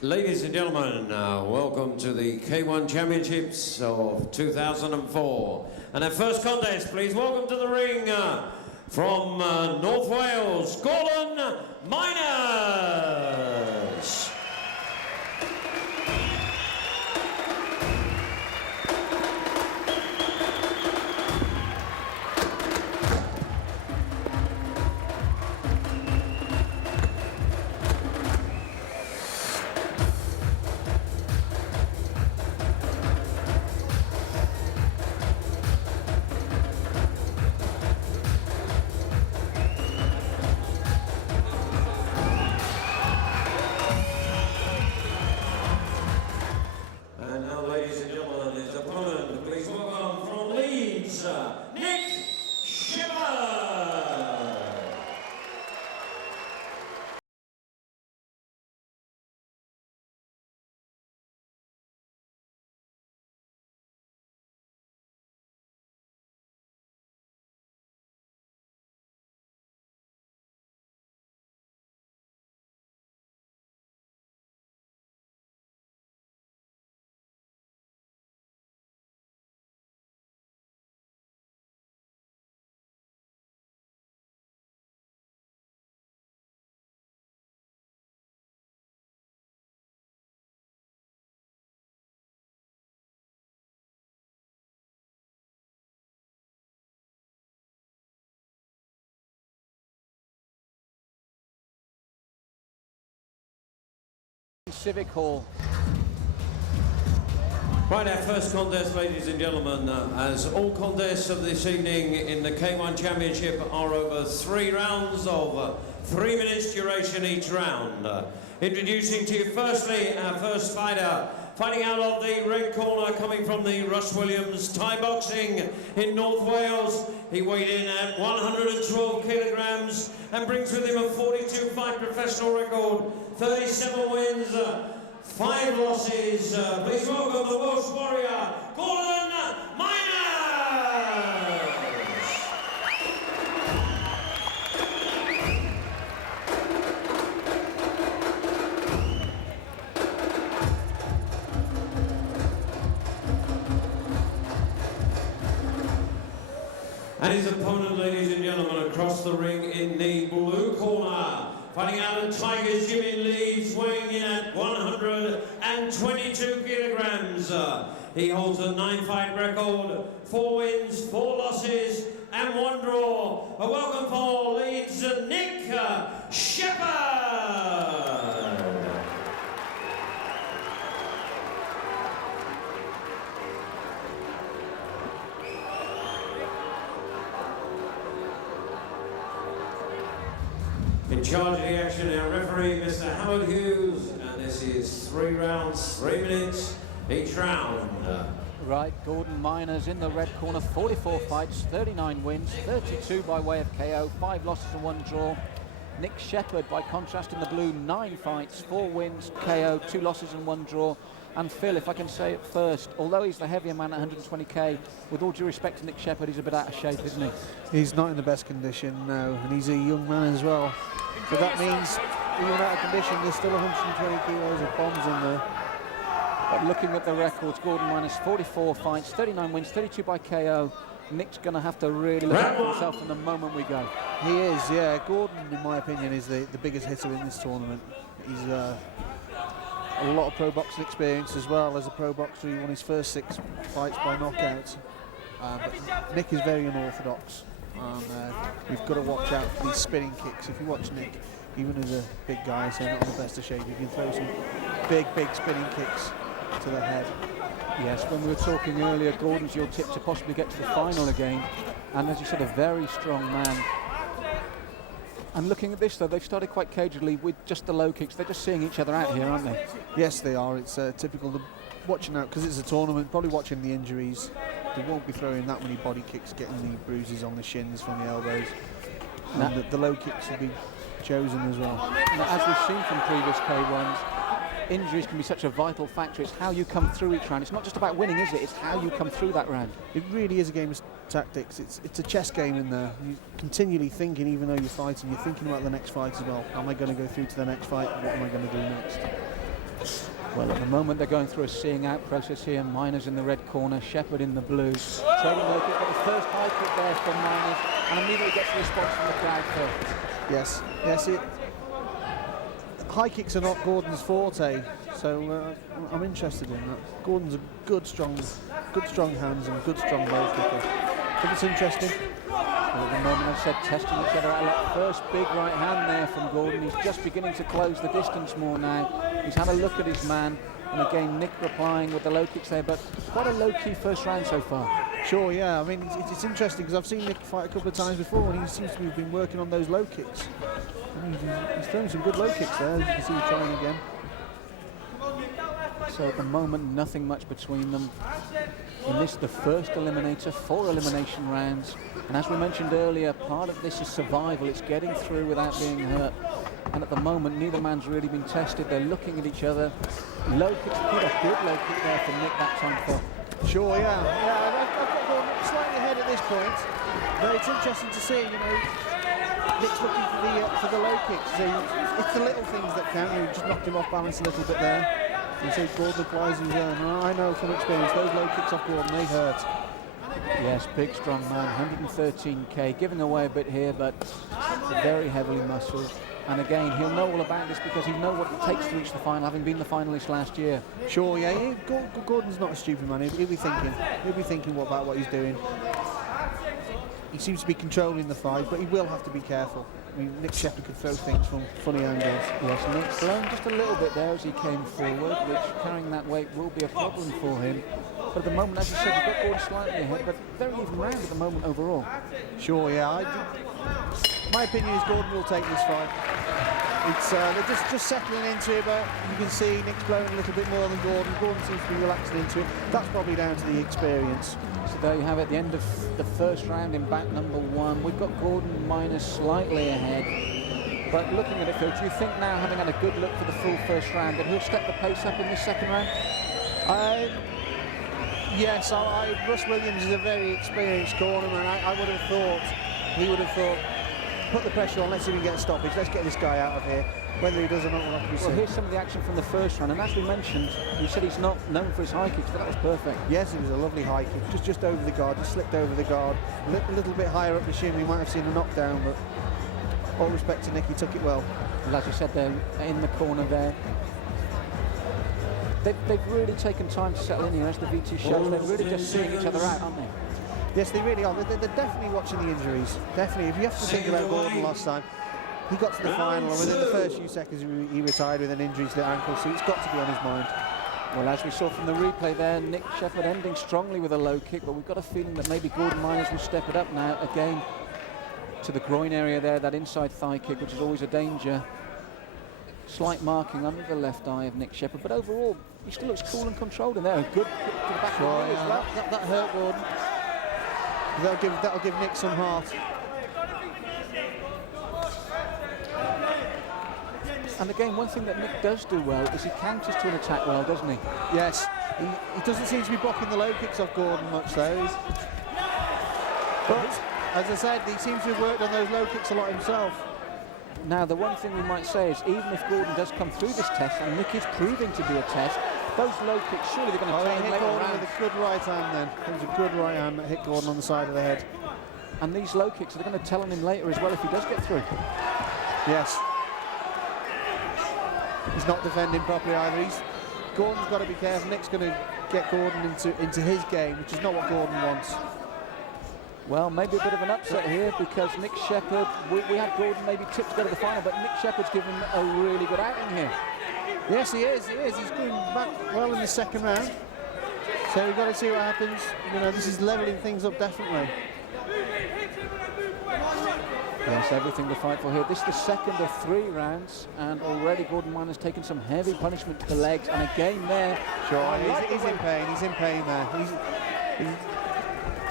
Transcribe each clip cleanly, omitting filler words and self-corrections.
Ladies and gentlemen, welcome to the K1 Championships of 2004. And our first contest, please welcome to the ring from North Wales, Gordon Miners. Civic Hall. Right, our first contest, ladies and gentlemen, as all contests of this evening in the K1 Championship are over 3 rounds of 3 minutes duration each round. Introducing to you firstly our first fighter, fighting out of the red corner, coming from the Russ Williams Thai Boxing in North Wales. He weighed in at 112 kilograms and brings with him a 42-fight professional record, 37 wins, 5 losses. Please welcome the Welsh warrior, Gordon Miners! And his opponent, ladies and gentlemen, across the ring in the blue corner, fighting out of Tigers, Jimmy Leeds, weighing in at 122 kilograms. He holds a 9-fight record, 4 wins, 4 losses, and 1 draw. A welcome for Leeds, Nick Shephard. In charge of the action, our referee, Mr. Howard Hughes, and this is 3 rounds, 3 minutes each round. Right, Gordon Miners in the red corner, 44 fights, 39 wins, 32 by way of KO, 5 losses and 1 draw. Nick Shephard, by contrast, in the blue, 9 fights, 4 wins, KO, 2 losses and 1 draw. And Phil, if I can say it first, although he's the heavier man at 120k, with all due respect to Nick Shephard, he's a bit out of shape, isn't he? He's not in the best condition, no, and he's a young man as well. So that means, even out of condition, there's still 120 kilos of bombs in there. But looking at the records, Gordon Miners, 44 fights, 39 wins, 32 by KO. Nick's going to have to really look after himself from the moment we go. He is, yeah. Gordon, in my opinion, is the biggest hitter in this tournament. He's a lot of pro boxing experience as well. As a pro boxer, he won his first 6 fights by knockouts. But Nick is very unorthodox. We've got to watch out for these spinning kicks. If you watch Nick, even as a big guy, so not in the best of shape, he can throw some big spinning kicks to the head. Yes, when we were talking earlier, Gordon's your tip to possibly get to the final again. And as you said, a very strong man. And looking at this, though, they've started quite cagily with just the low kicks. They're just seeing each other out here, aren't they? Yes, they are. It's typical. Watching out, because it's a tournament, probably watching the injuries. They won't be throwing that many body kicks, getting the bruises on the shins from the elbows. And the low kicks will be chosen as well. Now, as we've seen from previous K1s, injuries can be such a vital factor. It's how you come through each round. It's not just about winning, is it? It's how you come through that round. It really is a game of tactics. It's a chess game in there. You're continually thinking, even though you're fighting, you're thinking about the next fight as well. Am I going to go through to the next fight? What am I going to do next? Well, at the moment they're going through a seeing out process here. Miners in the red corner, Shephard in the blue. Trading low kick, got the first high kick there from Miners, and immediately gets a response from the crowd first. Yes, yes. High kicks are not Gordon's forte, so I'm interested in that. Gordon's a good strong hands and good strong low kicker. I think it's interesting. Well, at the moment, I've said testing each other out. Look, first big right hand there from Gordon. He's just beginning to close the distance more now. He's had a look at his man, and again Nick replying with the low kicks there, but quite a low-key first round so far. Sure, yeah. I mean, it's interesting because I've seen Nick fight a couple of times before, and he seems to have been working on those low kicks. And he's throwing some good low kicks there, as you can see he's trying again. So at the moment, nothing much between them. And this is the first eliminator, 4 elimination rounds. And as we mentioned earlier, part of this is survival. It's getting through without being hurt. And at the moment, neither man's really been tested. They're looking at each other. Low kicks, quite a good low kick there from Nick that time, Phil. Sure, yeah. I've got Gordon slightly ahead at this point. But it's interesting to see, Nick's looking for the low kicks. So it's the little things that count. He just knocked him off balance a little bit there. You say Gordon applies his own. I know from experience, those low kicks off Gordon, they hurt. Yes, big, strong man, 113k, giving away a bit here, but very heavily muscled. And again, he'll know all about this because he'll know what it takes to reach the final, having been the finalist last year. Sure, yeah. Gordon's not a stupid man. He'll be thinking about what he's doing. He seems to be controlling the fight, but he will have to be careful. I mean, Nick Shephard could throw things from funny angles. Yes, Nick's blown just a little bit there as he came forward, which carrying that weight will be a problem for him. But at the moment, as you said, you've got Gordon slightly ahead, but very even round at the moment overall. Sure, yeah. My opinion is Gordon will take this fight. It's they're just settling into it, but you can see Nick's blowing a little bit more than Gordon. Gordon seems to be relaxing into it. That's probably down to the experience. So there you have it, the end of the first round in back number 1. We've got Gordon minus slightly ahead. But looking at it, Phil, do you think now, having had a good look for the full first round, that he'll step the pace up in this second round? Yes, Russ Williams is a very experienced cornerman. I would have thought, he would have thought, put the pressure on, let's see if we can get a stoppage, let's get this guy out of here. Whether he does or not, we'll have to be seen. Well, here's some of the action from the first round, and as we mentioned, you said he's not known for his high kicks, but that was perfect. Yes, it was a lovely high kick, just over the guard, just slipped over the guard. A little bit higher up the shin, we might have seen a knockdown, but all respect to Nick, he took it well. Well, as you said, they're in the corner there. They've really taken time to settle in here, as the V2 shows. They're really just seeing each other out, aren't they? Yes, they really are. They're definitely watching the injuries. Definitely. If you have to think about Gordon last time, he got to the final, and within the first few seconds he retired with an injury to the ankle, so it's got to be on his mind. Well, as we saw from the replay there, Nick Shephard ending strongly with a low kick, but we've got a feeling that maybe Gordon Miners will step it up now, again, to the groin area there, that inside thigh kick, which is always a danger. Slight marking under the left eye of Nick Shephard, but overall, he still looks cool and controlled in there. A good kick to the back of the knee as well. That hurt Gordon. That'll give Nick some heart. And again, one thing that Nick does do well is he counters to an attack well, doesn't he? Yes. He doesn't seem to be blocking the low kicks off Gordon much, though. But, as I said, he seems to have worked on those low kicks a lot himself. Now, the one thing we might say is, even if Gordon does come through this test, and Nick is proving to be a test, those low kicks, surely they're going to turn hit later Gordon round. with a good right hand then. It was a good right hand that hit Gordon on the side of the head. And these low kicks are going to tell on him later as well if he does get through. Yes. He's not defending properly either. Gordon's got to be careful. Nick's going to get Gordon into his game, which is not what Gordon wants. Well, maybe a bit of an upset here because Nick Shephard, we had Gordon maybe tipped to go to the final, but Nick Shephard's given a really good outing here. Yes, he is. He's going back well in the second round. So we've got to see what happens. This is levelling things up definitely. Yes, everything to fight for here. This is the second of 3 rounds, and already Gordon Miner's taken some heavy punishment to the legs, and again there. Sure, he's in pain. He's in pain there.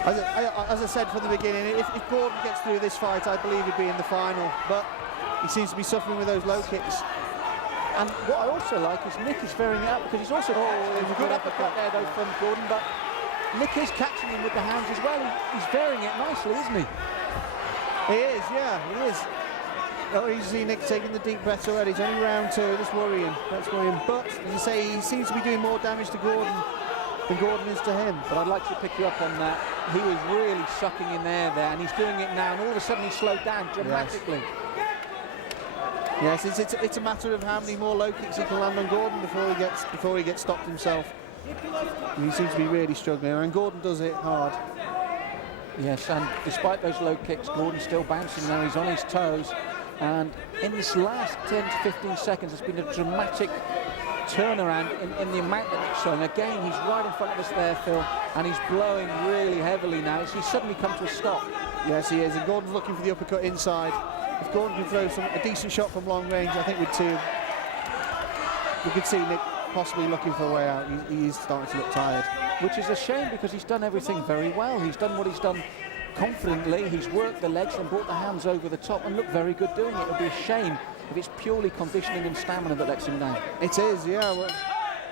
As I said from the beginning, if Gordon gets through this fight, I believe he'd be in the final. But he seems to be suffering with those low kicks. And what I also like is Nick is varying it up because he's also there's a good uppercut there though from Gordon, but Nick is catching him with the hands as well. He's varying it nicely, isn't he? He is, yeah, he is. Oh, you see Nick taking the deep breaths already. It's only round 2. That's worrying. That's worrying. But, as I say, he seems to be doing more damage to Gordon than Gordon is to him. But I'd like to pick you up on that. He was really sucking in air there, and he's doing it now, and all of a sudden he slowed down dramatically. Yes, it's a matter of how many more low kicks he can land on Gordon before he gets stopped himself. And he seems to be really struggling, and Gordon does it hard. Yes, and despite those low kicks, Gordon's still bouncing now. He's on his toes, and in this last 10 to 15 seconds, there's been a dramatic turnaround in the amount that Nick's showing. Again, he's right in front of us there, Phil, and he's blowing really heavily now. He's suddenly come to a stop. Yes, he is, and Gordon's looking for the uppercut inside. If Gordon can throw a decent shot from long range, I think we could see Nick possibly looking for a way out. He is starting to look tired. Which is a shame, because he's done everything very well. He's done what he's done confidently. He's worked the legs and brought the hands over the top and looked very good doing it. It would be a shame if it's purely conditioning and stamina that lets him down. It is, yeah. Well,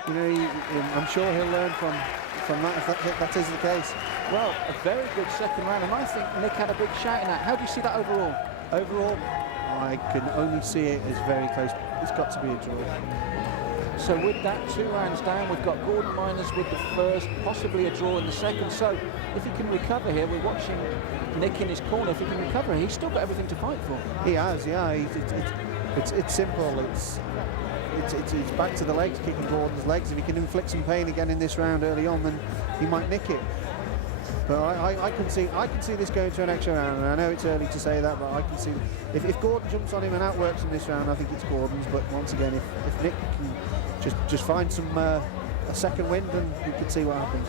you know, I'm sure he'll learn from that if that is the case. Well, a very good second round, and I think Nick had a big shout in that. How do you see that overall? Overall, I can only see it as very close. It's got to be a draw. So with that, 2 rounds down, we've got Gordon Miners with the first, possibly a draw in the second. So if he can recover here, we're watching Nick in his corner. If he can recover, he's still got everything to fight for. He has, yeah. It's simple. It's back to the legs, kicking Gordon's legs. If he can inflict some pain again in this round early on, then he might nick it. But I can see this going to an extra round, and I know it's early to say that, but I can see if Gordon jumps on him and outworks him this round, I think it's Gordon's. But once again, if Nick can just find some a second wind, then we can see what happens.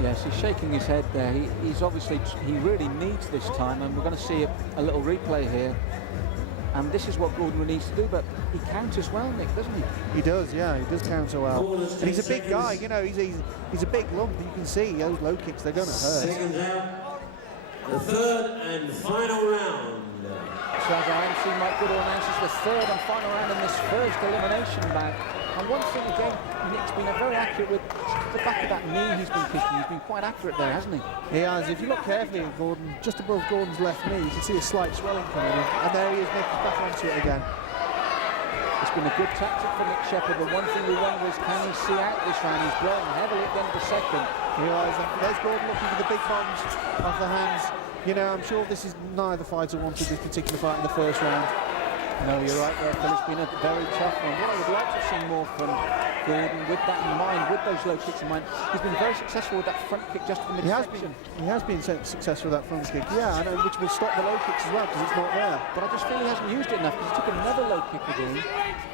Yes, he's shaking his head there. He's obviously, he really needs this time, and we're going to see a little replay here. And this is what Gordon really needs to do, but he counters well, Nick, doesn't he? He does, yeah, he does counter well. And he's a big guy, you know, he's a big lump. You can see those low kicks, they're going to hurt. Second down, the third and final round. So as our MC Mike Goodall announces the third and final round in this first elimination bout. And one thing again, Nick's been very accurate with the back of that knee he's been kicking. He's been quite accurate there, hasn't he? He has. If you look carefully at Gordon, just above Gordon's left knee, you can see a slight swelling coming in. And there he is, Nick, back onto it again. It's been a good tactic for Nick Shephard. The one thing we wonder is, can he see out this round? He's blowing heavily at the end of the second. There's Gordon looking for the big bombs off the hands. You know, I'm sure this is neither fighter wanted this particular fight in the first round. No, you're right there, Phil. It's been a very tough one. What I would like to see more from Gordon, with that in mind, with those low kicks in mind, he's been very successful with that front kick just from the midsection. He has been successful with that front kick, yeah, I know, which will stop the low kicks as well, because it's not there. But I just feel he hasn't used it enough, because he took another low kick again.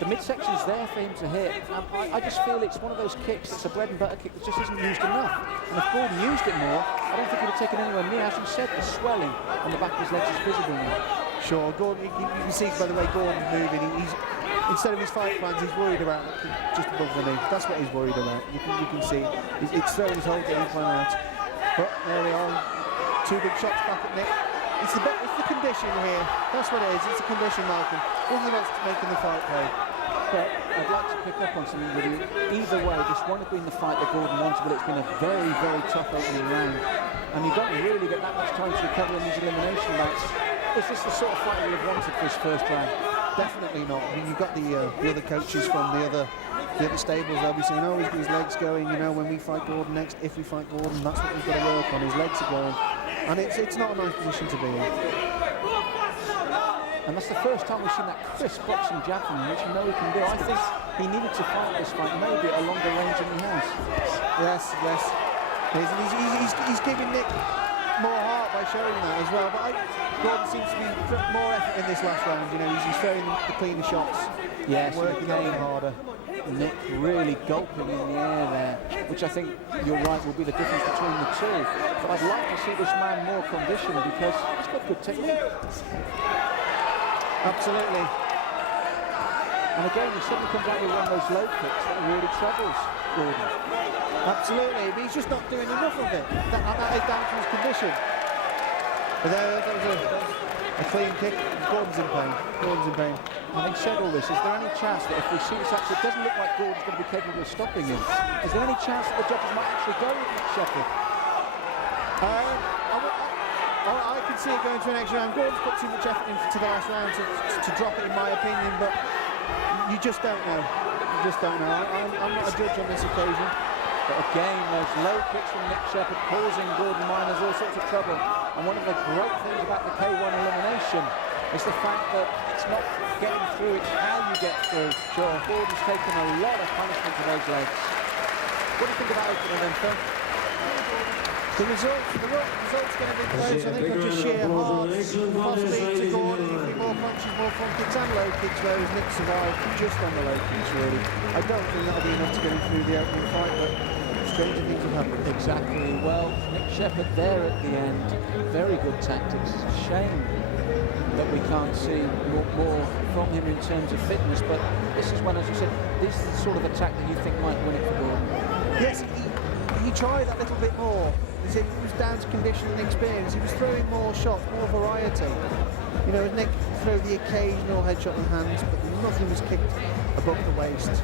The midsection's there for him to hit, and I just feel it's one of those kicks that's a bread and butter kick that just isn't used enough. And if Gordon used it more, I don't think he would have taken anywhere near. As you said, the swelling on the back of his legs is visible now. Sure, Gordon, you can see by the way Gordon's moving, he's instead of his fight plans, he's worried about just above the knee. That's what he's worried about. You can see it's throwing his whole game plan out. But there we are, 2 big shots back at Nick. It's the condition here. That's what it is. It's the condition, Malcolm. Nothing else making the fight play. But I'd like to pick up on something with you. Either way, this won't have been the fight that Gordon wanted, but it's been a very, very tough opening round. And you don't really get that much time to recover in these elimination bouts. Is this the sort of fight we have wanted for his first round? Definitely not. I mean, you've got the other coaches from the other stables. They'll be saying, "Oh, his legs going. You know, when we fight Gordon next, if we fight Gordon, that's what we've got to work on. His legs are going." And it's not a nice position to be in. And that's the first time we've seen that crisp boxing jab from him, which you know he can do. I think he needed to fight this fight maybe at a longer range than he has. Yes. He's giving Nick more heart by showing that as well, but Gordon seems to be more effort in this last round. You know, he's throwing the cleaner shots, yes, working again harder. Nick really gulping in the air there, which I think you're right will be the difference between the two. But I'd like to see this man more conditioned because he's got good technique. Absolutely. And again, he suddenly comes out with one of those low kicks that really troubles Gordon. Absolutely, but he's just not doing enough of it. That is down to his condition. But that was a clean kick. Gordon's in pain. Having said all this, is there any chance that if we see this actually, it doesn't look like Gordon's going to be capable of stopping him. Is there any chance that the judges might actually go with Nick Shephard? I can see it going to an extra round. Gordon's put too much effort into the last round to drop it, in my opinion, but you just don't know. You just don't know. I'm not a judge on this occasion. But again, those low kicks from Nick Shephard causing Gordon Miners all sorts of trouble. And one of the great things about the K1 elimination is the fact that it's not getting through, it's how you get through. Sure. Gordon's taken a lot of punishment to those legs. What do you think about opening them, Phil? The result's going to be close. I think of just sheer heart, possibly to Gordon. If he more punches, more front kicks and low kicks, whereas Nick survived just on the low kicks, really. I don't think that'll be enough to get him through the opening fight, but stranger things have happened. Exactly. Well, Nick Shephard there at the end. Very good tactics. It's a shame that we can't see more from him in terms of fitness, but this is when, as you said, this is the sort of attack that you think might win it for Gordon. Yes, he tried that little bit more. It was down to condition and experience. He was throwing more shots, more variety. You know, Nick threw the occasional headshot in hands, but nothing was kicked above the waist.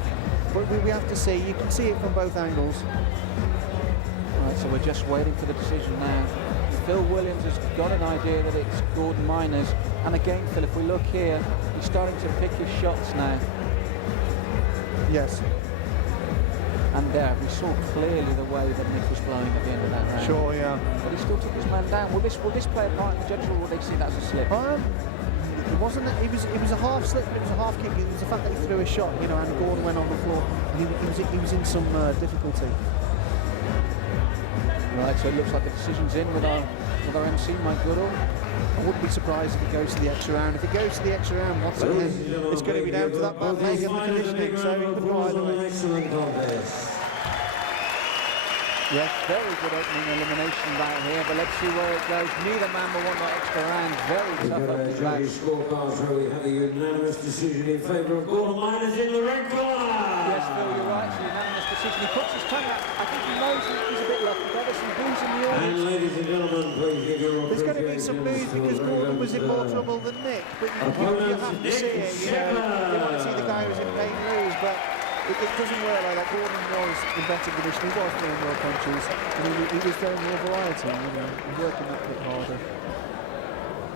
But we have to see. You can see it from both angles. Right, so we're just waiting for the decision now. Phil Williams has got an idea that it's Gordon Miners. And again, Phil, if we look here, he's starting to pick his shots now. Yes. And there, we saw clearly the way that Nick was blowing at the end of that round. Sure, yeah. But he still took his man down. Will this play a part in the judges, or will they see that as a slip? It wasn't. It was a half slip, but it was a half kick. It was the fact that he threw a shot, you know, and Gordon went on the floor, and he was in some difficulty. Right, so it looks like the decision's in with our MC, Mike Goodall. I wouldn't be surprised if it goes to the extra round. If it goes to the extra round, once again, it's going to be down to that bad leg and the conditioning, so it could go either way. Yes, very good opening elimination right here, but let's see where it goes. Neither man will want that extra round. Very tough opening round. Scorecards where we have a unanimous decision in favour of Gordon Miners in the red corner. Yes, Phil, you're right. It's a unanimous decision. He puts his tongue out. I think he knows he's a bit lucky. There's some booze in the audience. And ladies and gentlemen, please give your There's going to be some booze because Gordon was in more trouble than Nick, but you have to see it. You know, you want to see the guy who's in pain lose, but it doesn't work like that. Gordon was in better condition. He was throwing more punches, and he was throwing more variety. You know, working that bit harder.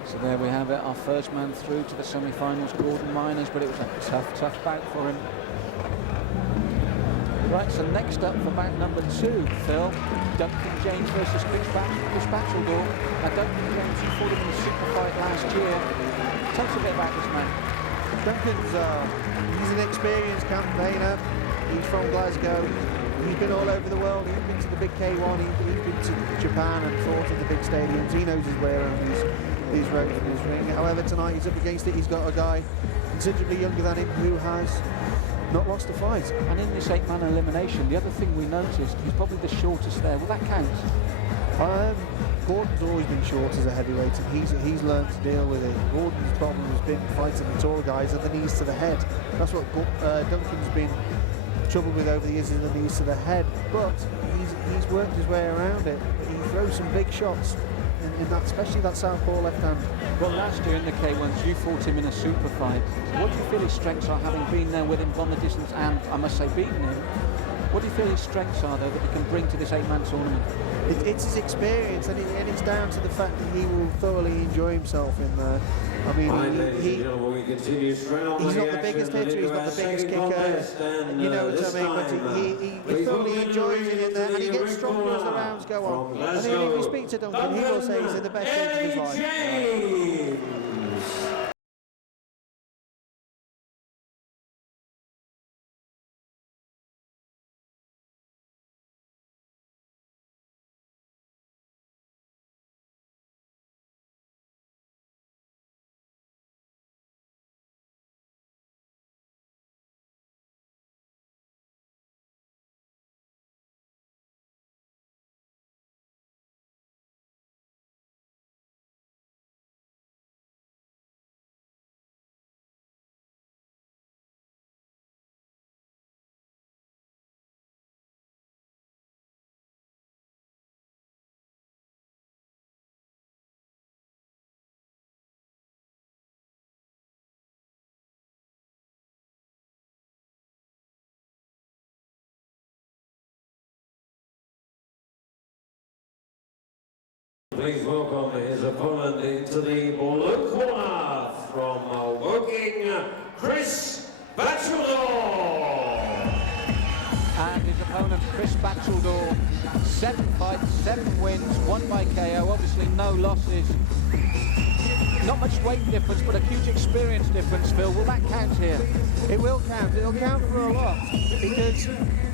So there we have it. Our first man through to the semi-finals, Gordon Miners, but it was a tough bout for him. Right, so next up for bout number 2, Phil, Duncan James versus Chris Battledore. Now Duncan James, he fought him in a super fight last year. Tell us a bit about this man. Duncan's he's an experienced campaigner. He's from Glasgow. He's been all over the world. He's been to the big K1. He's been to Japan and fought in the big stadiums. He knows his way around these ropes in his ring. However, tonight he's up against it. He's got a guy considerably younger than him who has not lost a fight. And in this 8-man elimination, the other thing we noticed, he's probably the shortest there. Will that count? Gordon's always been short as a heavyweight, and he's learned to deal with it. Gordon's problem has been fighting the taller guys and the knees to the head. That's what Duncan's been troubled with over the years, is the knees to the head. But he's worked his way around it. He throws some big shots in that, especially that southpaw left hand. Well, last year in the K1s, you fought him in a super fight. What do you feel his strengths are, having been there with him, gone the distance, and I must say, beaten him? What do you feel his strengths are, though, that he can bring to this 8-man tournament? It's his experience, and it's down to the fact that he will thoroughly enjoy himself in there. I mean, he's not the biggest hitter, he's not the biggest kicker, you know what I mean, but he thoroughly enjoys it in there, and he gets stronger as the rounds go on. And if you speak to Duncan, he will say he's in the best shape of his life. Please welcome his opponent into the blue corner from Woking, Chris Batcheldor. And his opponent, Chris Batcheldor, 7 fights, 7 wins, 1 by KO, obviously no losses. Not much weight difference, but a huge experience difference, Phil. Will that count here? It will count. It'll count for a lot because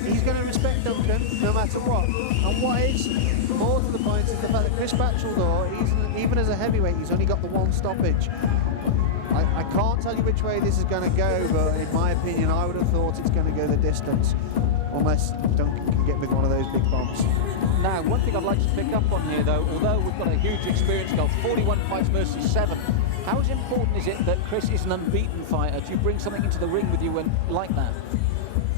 he's going to respect Duncan no matter what. And what is more to the point is the fact that Chris Batcheldor, even as a heavyweight, he's only got the 1 stoppage. I can't tell you which way this is going to go, but in my opinion, I would have thought it's going to go the distance, unless Duncan can get with one of those big bombs. Now, one thing I'd like to pick up on here, though, although we've got a huge experience goal, 41 fights versus 7, how important is it that Chris is an unbeaten fighter? Do you bring something into the ring with you when like that?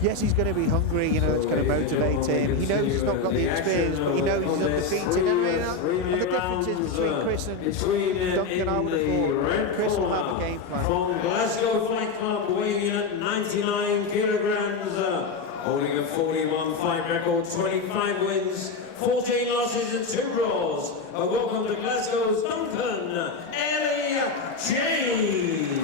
Yes, he's going to be hungry, you know, it's going to motivate him. He knows he's not got the experience, but he knows he's undefeated. And the difference is between Chris and Duncan, I would have thought Chris will have a game plan. From Glasgow Fight Club, weighing in at 99 kilograms, holding a 41 fight record, 25 wins, 14 losses and 2 draws. Welcome to Glasgow's Duncan James.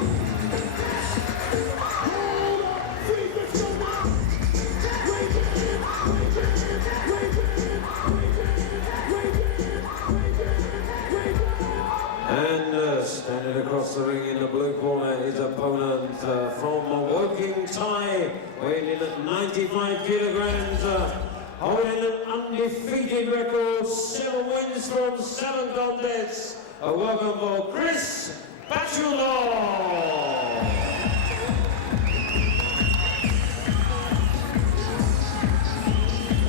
And standing across the ring in the blue corner, his opponent from Woking Thai, weighing in at 95 kilograms, holding an undefeated record, 7 wins from 7 contests. Welcome for Chris Batcheldor.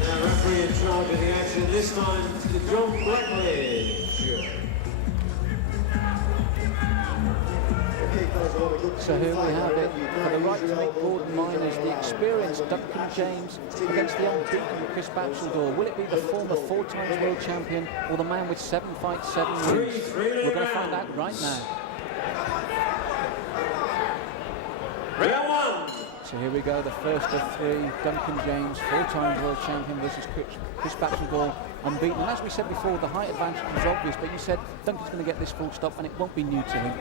Now referee in charge of the action this time to John Blackledge. So here we have it, for the right to make Gordon Miners, the experienced Duncan James against the unbeaten Chris Batcheldor. Will it be the former 4-time world champion or the man with 7 fights, 7 wins? We're going to find out right now. Round 1. So here we go, the first of 3, Duncan James, 4-time world champion versus Chris Batcheldor, unbeaten. And as we said before, the height advantage was obvious, but you said Duncan's going to get this full stop and it won't be new to him.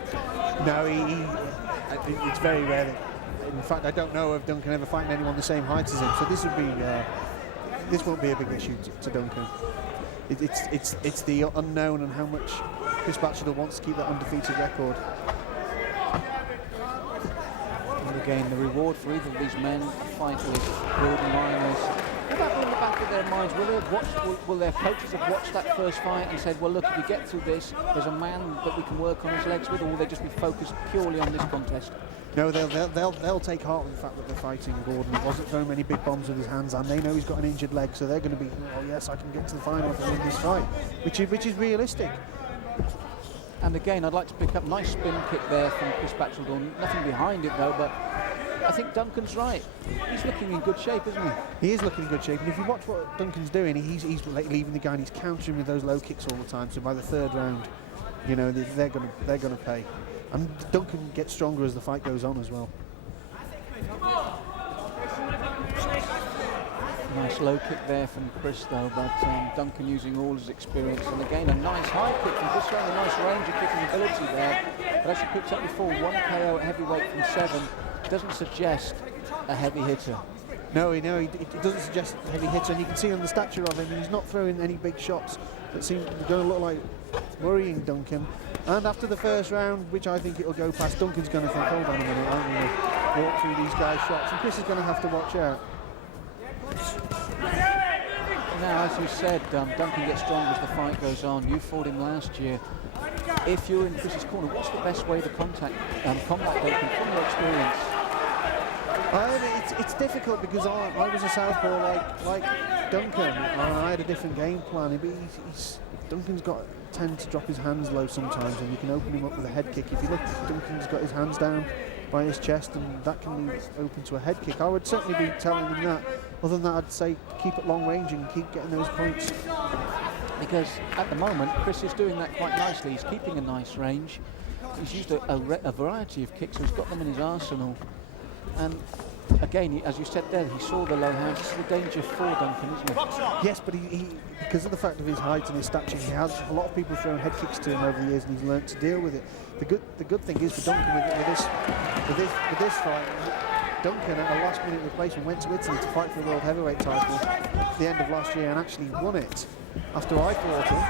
No, it's very rare that, in fact, I don't know of Duncan ever fighting anyone the same height as him, so this won't be a big issue to Duncan. It's the unknown and how much Chris Batcheldor wants to keep that undefeated record. And again, the reward for either of these men, a fight with Gordon Miners. What about in the back of their minds? Will their coaches have watched that first fight and said, well, look, if you get through this, there's a man that we can work on his legs with, or will they just be focused purely on this contest? No, they'll take heart with the fact that they're fighting Gordon. He wasn't throwing many big bombs with his hands, and they know he's got an injured leg, so they're going to be, oh yes, I can get to the final if I win this fight, which is realistic. And again, I'd like to pick up nice spin kick there from Chris Batcheldor. Nothing behind it though, but I think Duncan's right. He's looking in good shape, isn't he? He is looking in good shape, and if you watch what Duncan's doing, he's leaving the guy and he's countering with those low kicks all the time. So by the 3rd round, you know, they're gonna pay. And Duncan gets stronger as the fight goes on as well. Nice low kick there from Chris though, but Duncan using all his experience. And again, a nice high kick from Chris, showing a nice range of kicking ability there. But as you picked up before, 1 KO at heavyweight from 7 doesn't suggest a heavy hitter. No, it doesn't suggest a heavy hitter, and you can see on the stature of him, he's not throwing any big shots that seem going to look like worrying Duncan. And after the first round, which I think it'll go past, Duncan's going to think, hold on a minute, I'm going to walk through these guys' shots, and Chris is going to have to watch out. Now, as you said, Duncan gets stronger as the fight goes on. You fought him last year. If you're in Chris's corner, what's the best way to combat Duncan from your experience? It's difficult because I was a southpaw like Duncan. I had a different game plan. But Duncan's tend to drop his hands low sometimes, and you can open him up with a head kick. If you look, Duncan's got his hands down by his chest, and that can leave open to a head kick. I would certainly be telling him that. Other than that, I'd say keep it long range and keep getting those points. Because at the moment, Chris is doing that quite nicely. He's keeping a nice range. He's used a variety of kicks, so he's got them in his arsenal. And again, as you said there, he saw the low hands. This is a danger for Duncan, isn't it? Yes, but he because of the fact of his height and his stature, he has a lot of people throwing head kicks to him over the years, and he's learnt to deal with it. The good thing is for Duncan with this fight, Duncan at a last-minute replacement went to Italy to fight for the world heavyweight title at the end of last year and actually won it after I fought him.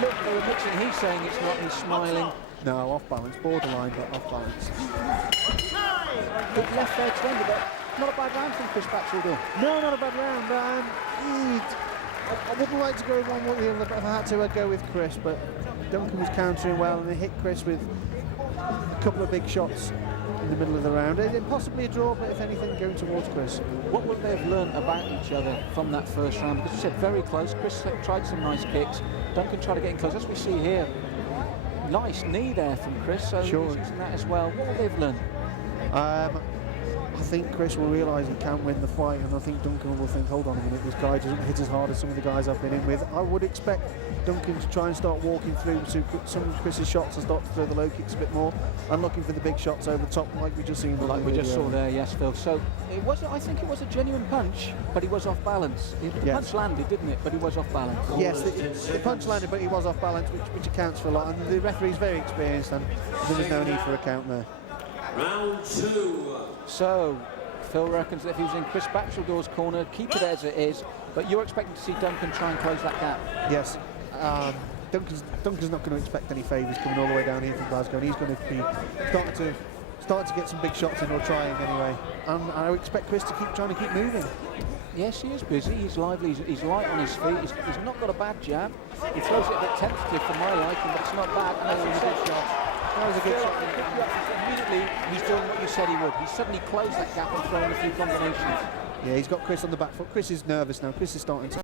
Look, they were mixing. He's saying it's not. He's smiling. No, off balance, borderline, but off balance. Good left there to end, but not a bad round from Chris Batchelor. No, not a bad round. I wouldn't like to go with one way or the other, but if I had to, I'd go with Chris. But Duncan was countering well, and he hit Chris with a couple of big shots in the middle of the round. Possibly a draw, but if anything, going towards Chris. What would they have learned about each other from that first round? Because you said very close. Chris tried some nice kicks. Duncan tried to get in close. As we see here, nice knee there from Chris. So sure. He's using that as well. What will they've learned? I think Chris will realise he can win the fight, and I think Duncan will think, hold on a minute, this guy doesn't hit as hard as some of the guys I've been in with. I would expect Duncan to try and start walking through some of Chris's shots and start to throw the low kicks a bit more, and looking for the big shots over the top, like we just seen. Like we just saw there, yes, Phil. So I think it was a genuine punch, but he was off balance. The punch landed, didn't it? But he was off balance. Yes, the punch landed, but he was off balance, which accounts for a lot. And the referee's very experienced, and there was no need for a count there. Round 2. So, Phil reckons that if he was in Chris Batchelor's corner, keep it as it is, but you're expecting to see Duncan try and close that gap? Yes. Duncan's not going to expect any favours coming all the way down here from Glasgow, and he's going to be starting to get some big shots in, or trying anyway. And I expect Chris to keep trying to keep moving. Yes, he is busy, he's lively, he's light on his feet, he's not got a bad jab. He throws it a bit tentative for my liking, but it's not bad. That was a good shot. That was a good shot. Immediately, he's doing what you said he would. He's suddenly closed that gap and thrown a few combinations. Yeah, he's got Chris on the back foot. Chris is nervous now. Chris is starting to